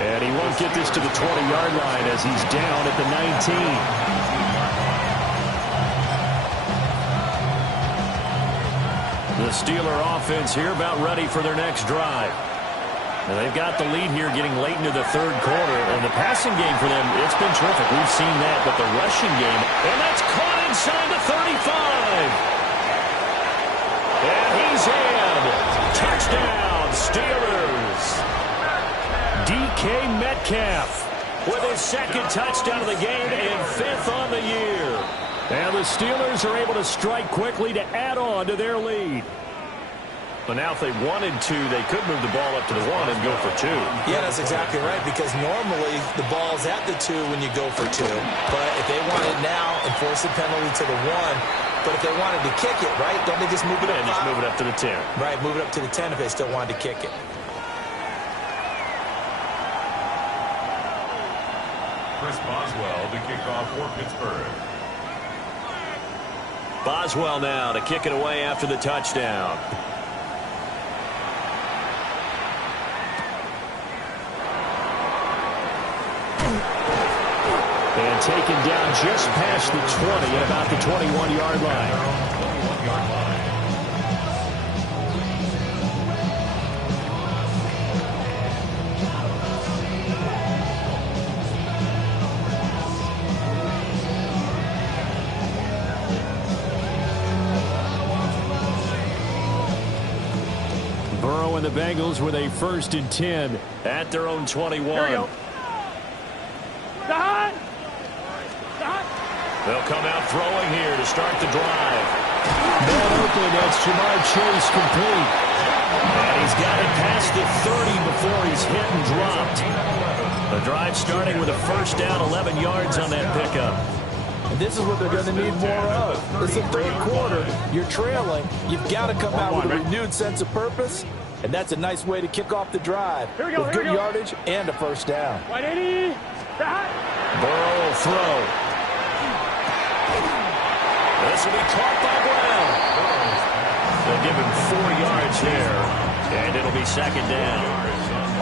And he won't get this to the 20-yard line as he's down at the 19. The Steeler offense here about ready for their next drive. Now they've got the lead here getting late into the third quarter, and the passing game for them, it's been terrific. We've seen that, but the rushing game, and that's caught inside the 35. And he's in. Touchdown, Steelers. DK Metcalf with his second touchdown of the game and 5th on the year. And the Steelers are able to strike quickly to add on to their lead. But now if they wanted to, they could move the ball up to the 1 and go for 2. Yeah, that's exactly right, because normally the ball's at the 2 when you go for 2. But if they want it now and force a penalty to the 1, but if they wanted to kick it, right, don't they just move it up? And just move it up to the 10. Right, move it up to the 10 if they still wanted to kick it. Chris Boswell to kick off for Pittsburgh. Boswell now to kick it away after the touchdown. And taken down just past the 20 at about the 21-yard line. Burrow and the Bengals with a 1st and 10 at their own 21. They'll come out throwing here to start the drive. Man open, that's Jamar Chase complete. And he's got it past the 30 before he's hit and dropped. The drive starting with a 1st down, 11 yards on that pickup. And this is what they're going to need more of. It's the third quarter. You're trailing. You've got to come out with a renewed sense of purpose. And that's a nice way to kick off the drive with good yardage and a 1st down. Burrow will throw. This will be caught by Brown. They'll give him 4 yards here, and it'll be 2nd down.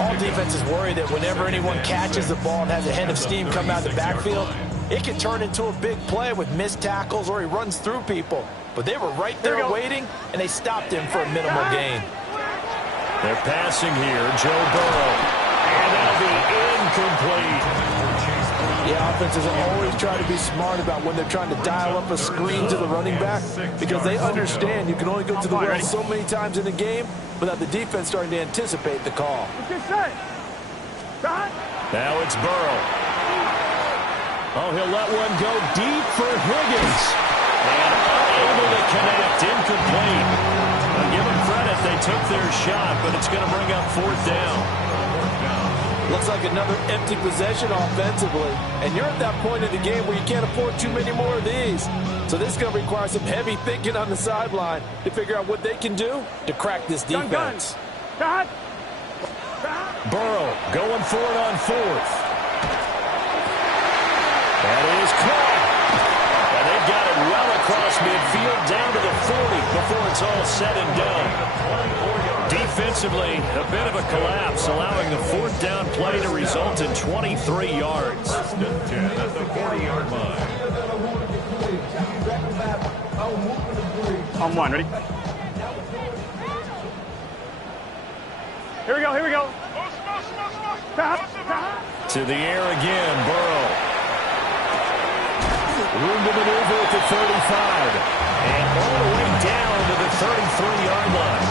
All defenses worry that whenever anyone catches the ball and has a head of steam come out of the backfield, it can turn into a big play with missed tackles or he runs through people. But they were right there waiting, and they stopped him for a minimal gain. They're passing here, Joe Burrow. And that'll be incomplete. Yeah, offenses always try to be smart about when they're trying to dial up a screen to the running back because they understand you can only go to the well so many times in a game without the defense starting to anticipate the call. Now it's Burrow. Oh, he'll let one go deep for Higgins. And unable to connect, incomplete. I'll give them credit, they took their shot, but it's going to bring up 4th down. Looks like another empty possession offensively. And you're at that point in the game where you can't afford too many more of these. So this is going to require some heavy thinking on the sideline to figure out what they can do to crack this defense. Burrow going for it on 4th. That is caught. And they've got it well across midfield down to the 40 before it's all said and done. Defensively, a bit of a collapse, allowing the 4th down play to result in 23 yards. 1st and 10 at the 40-yard line. On 1, ready? Here we go, here we go. To the air again, Burrow. Room to maneuver at the 35. And all the way down to the 33-yard line.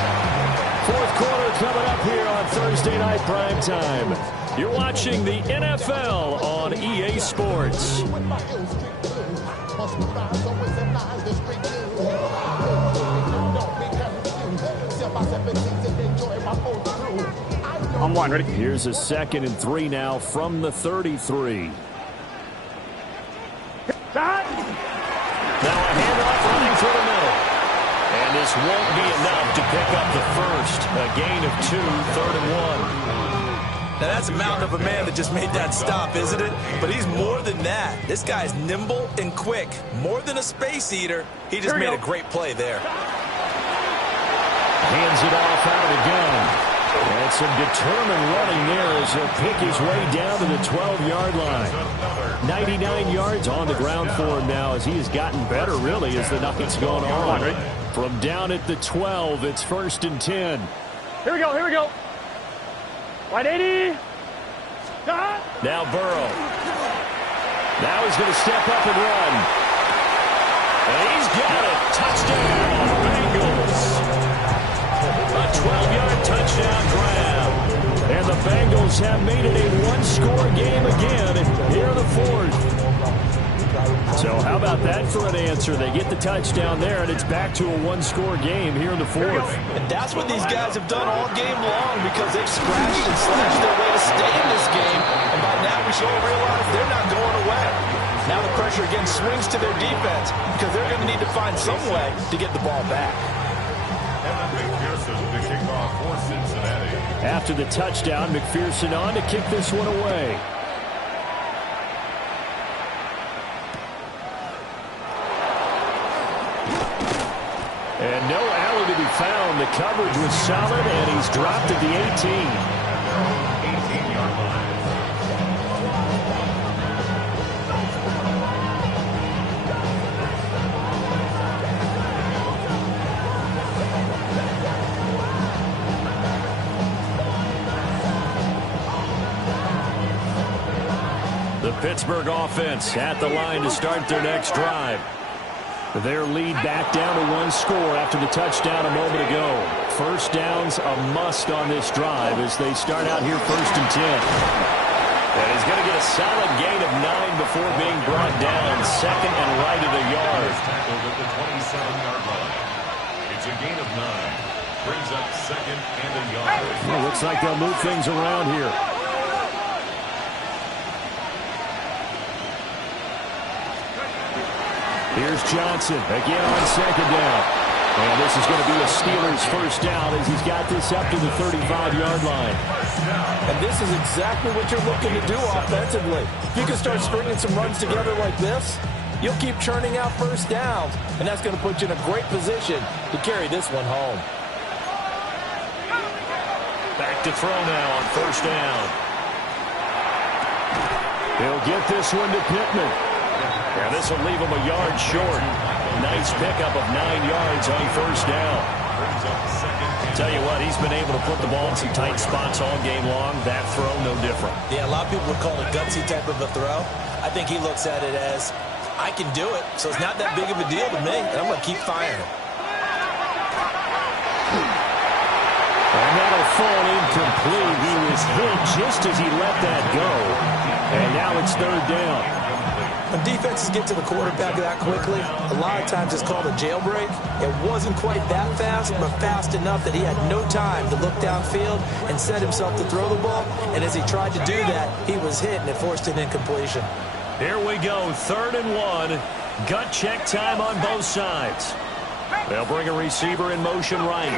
4th quarter coming up here on Thursday Night Primetime. You're watching the NFL on EA Sports. On 1, ready? Here's a 2nd and 3 now from the 33. Now a handoff running through the middle. And this won't be enough to pick up the 1st. A gain of 2, 3rd and 1. Now That's a mountain of a man that just made that stop, isn't it? But he's more than that. This guy's nimble and quick. More than a space eater. He just made a great play there. Hands it off out of the gun. And some determined running there as he'll pick his way down to the 12-yard line. 99 yards on the ground for him now as he has gotten better, really, as the night's gone on. From down at the 12, it's 1st and 10. Here we go, here we go. 180. Now Burrow. Now he's going to step up and run. And he's got it. Touchdown, Bengals. A 12-yard touchdown grab. And the Bengals have made it a one-score game again here in the 4th. So how about that for an answer? They get the touchdown there, and it's back to a one-score game here in the 4th. And that's what these guys have done all game long because they've scratched and slashed their way to stay in this game. And by now we should all realize they're not going away. Now the pressure again swings to their defense because they're going to need to find some way to get the ball back. After the touchdown, McPherson on to kick this one away. And no alley to be found. The coverage was solid, and he's dropped at the 18. 18-yard line. The Pittsburgh offense at the line to start their next drive. Their lead back down to one score after the touchdown a moment ago. First down's a must on this drive as they start out here 1st and 10. And he's going to get a solid gain of 9 before being brought down. Second and right of the yard. Tackled at the 27-yard line. It's a gain of 9. Brings up second and a yard. Well, looks like they'll move things around here. Here's Johnson again on second down. And this is going to be a Steelers first down as he's got this up to the 35-yard line. And this is exactly what you're looking to do offensively. If you can start stringing some runs together like this, you'll keep churning out first downs, and that's going to put you in a great position to carry this one home. Back to throw now on first down. He'll get this one to Pittman. And this will leave him a yard short. Nice pickup of 9 yards on first down. Tell you what, he's been able to put the ball in some tight spots all game long. That throw, no different. Yeah, a lot of people would call it a gutsy type of a throw. I think he looks at it as, I can do it, so it's not that big of a deal to me, and I'm going to keep firing. And that'll fall incomplete. He was hit just as he let that go. And now it's third down. When defenses get to the quarterback that quickly, a lot of times it's called a jailbreak. It wasn't quite that fast, but fast enough that he had no time to look downfield and set himself to throw the ball. And as he tried to do that, he was hit, and it forced an incompletion. Here we go, 3rd and 1. Gut check time on both sides. They'll bring a receiver in motion right.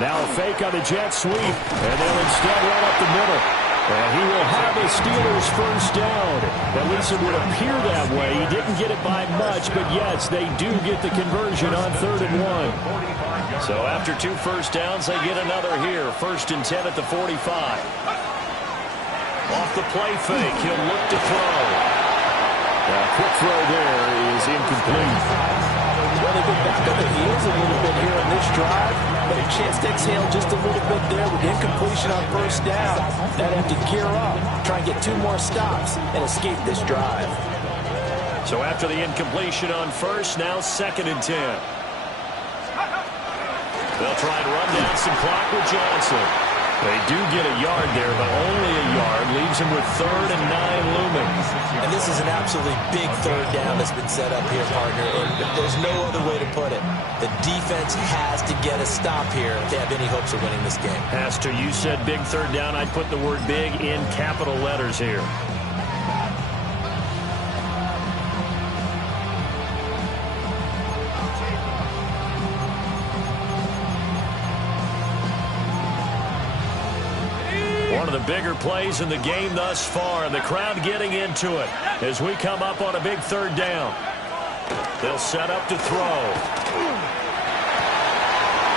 Now a fake on the jet sweep, and they'll instead run up the middle. And he will have the Steelers first down. At least it would appear that way. He didn't get it by much, but yes, they do get the conversion on 3rd and 1. So after 2 first downs, they get another here. 1st and 10 at the 45. Off the play fake, he'll look to throw. Quick throw there is incomplete. Well, they've been back on the heels a little bit here on this drive, but a chance to exhale just a little bit there with incompletion on first down. Now they have to gear up, try and get 2 more stops, and escape this drive. So after the incompletion on first, now 2nd and 10. They'll try and run down some clock with Johnson. They do get a yard there, but only a yard. Leaves him with 3rd and 9 looming. And this is an absolutely big third down that's been set up here, partner. And there's no other way to put it. The defense has to get a stop here if they have any hopes of winning this game. Pastor, you said big third down. I'd put the word big in capital letters here. One of the bigger plays in the game thus far, and the crowd getting into it as we come up on a big third down. They'll set up to throw.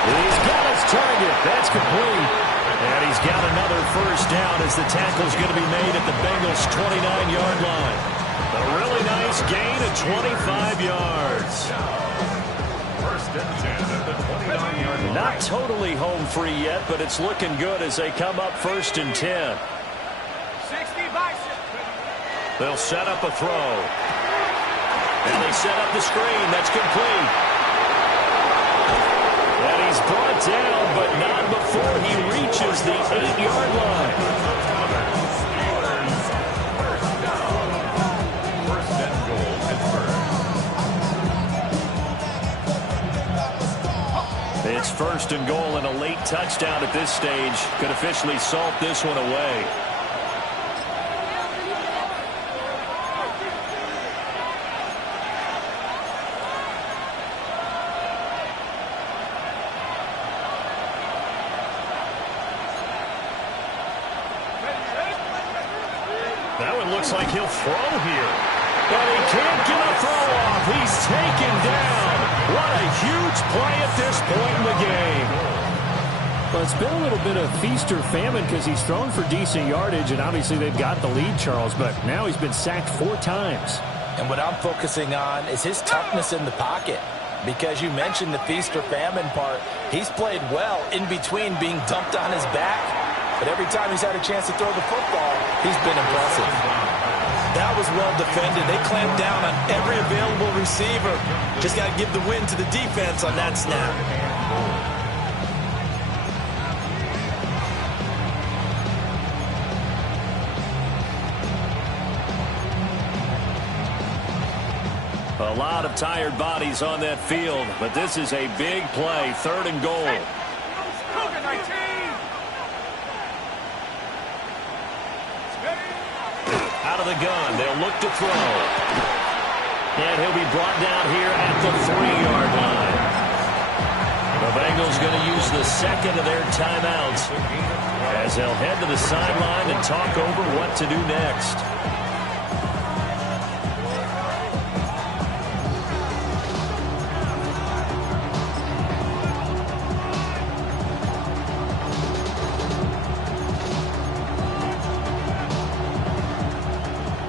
He's got his target. That's complete. And he's got another first down as the tackle's going to be made at the Bengals' 29-yard line. A really nice gain of 25 yards. First and 10 at the 29-yard line. Not totally home free yet, but it's looking good as they come up first and 10. 60 bison. They'll set up a throw. And they set up the screen. That's complete. And he's brought down, but not before he reaches the 8-yard line. First and goal, Pittsburgh. It's first and goal, and a late touchdown at this stage could officially salt this one away. That one looks like he'll throw here. But he can't get a throw off. He's taken down. What a huge play at this point in the game. Well, it's been a little bit of feast or famine because he's thrown for decent yardage, and obviously they've got the lead, Charles, but now he's been sacked 4 times. And what I'm focusing on is his toughness in the pocket. Because you mentioned the feast or famine part. He's played well in between being dumped on his back. But every time he's had a chance to throw the football, he's been impressive. That was well defended. They clamped down on every available receiver. Just got to give the win to the defense on that snap. A lot of tired bodies on that field, but this is a big play, third and goal. Cougar 19. Out of the gun, they'll look to throw. And he'll be brought down here at the 3-yard line. The Bengals going to use the second of their timeouts as they'll head to the sideline and talk over what to do next.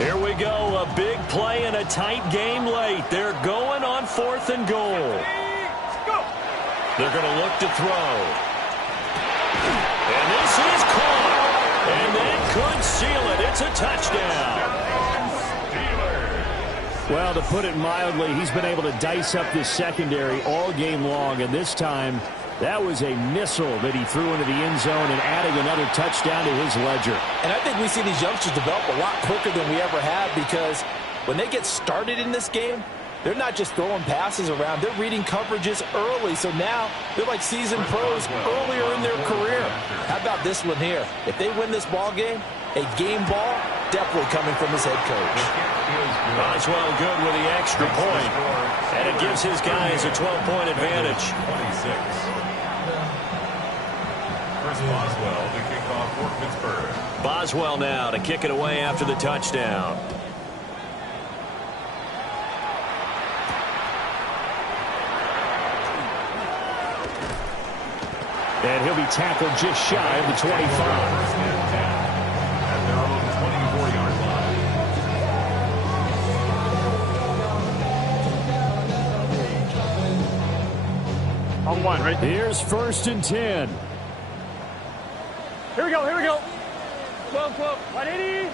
Here we go, a big play in a tight game late. They're going on 4th and goal. They're going to look to throw. And this is caught. And that could seal it. It's a touchdown. Well, to put it mildly, he's been able to dice up this secondary all game long, and this time that was a missile that he threw into the end zone and adding another touchdown to his ledger. And I think we see these youngsters develop a lot quicker than we ever have because when they get started in this game, they're not just throwing passes around. They're reading coverages early. So now they're like seasoned pros earlier in their career. How about this one here? If they win this ball game, a game ball definitely coming from his head coach. Boswell good with the extra point. And it gives his guys a 12-point advantage. 26. First Boswell to kick off for Pittsburgh. Boswell now to kick it away after the touchdown. And he'll be tackled just shy of the 25. First and 10 at their own 24-yard line. On 1, right? Here's first and 10. Here we go, here we go. 12, 180.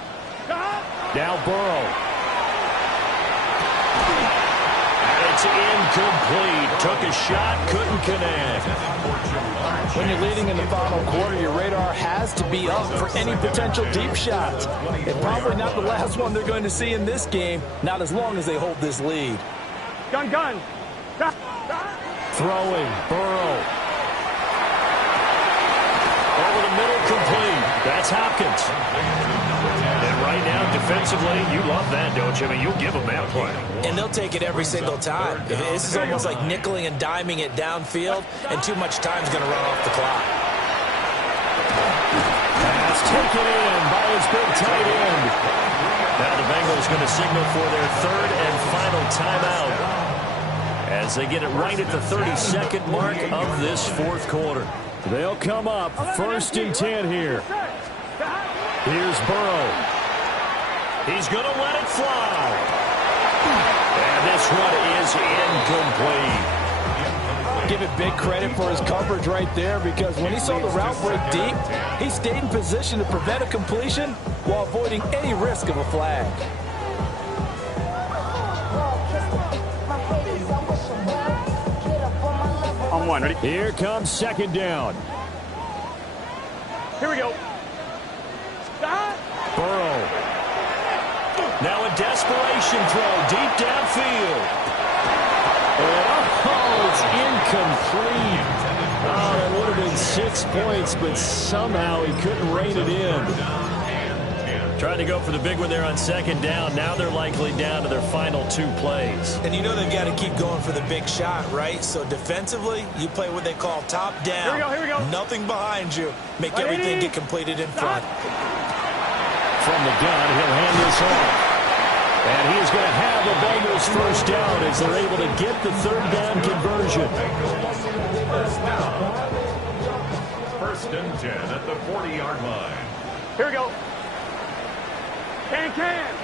Now Burrow. It's incomplete. Took a shot, couldn't connect. When you're leading in the final quarter, your radar has to be up for any potential deep shots. And probably not the last one they're going to see in this game, not as long as they hold this lead. Gun. Throwing. Burrow. Over the middle, complete. That's Hopkins. And right now, defensively, you love that, don't you? I mean, you'll give them that play. And they'll take it every single time. This is almost like nickeling and diming it downfield, and too much time's going to run off the clock. Pass taken taken in by his big tight end. Now the Bengals going to signal for their third and final timeout as they get it right at the 32nd mark of this fourth quarter. They'll come up 1st and 10 here. Here's Burrow. He's going to let it fly. And this one is incomplete. Give it big credit for his coverage right there, because when he saw the route break deep, he stayed in position to prevent a completion while avoiding any risk of a flag. On one, ready? Here comes 2nd down. Here we go. Burrow. Now a desperation throw deep downfield. Oh, it's incomplete. Oh, that would have been 6 points, but somehow he couldn't rein it in. Trying to go for the big one there on 2nd down. Now they're likely down to their final 2 plays. And you know they've got to keep going for the big shot, right? So defensively, you play what they call top down. Here we go. Nothing behind you. Make everything get completed in front. From the gun, he'll hand this off. And he is going to have the Bengals first down as they're able to get the 3rd down conversion. 1st and 10 at the 40-yard line. Here we go. Can.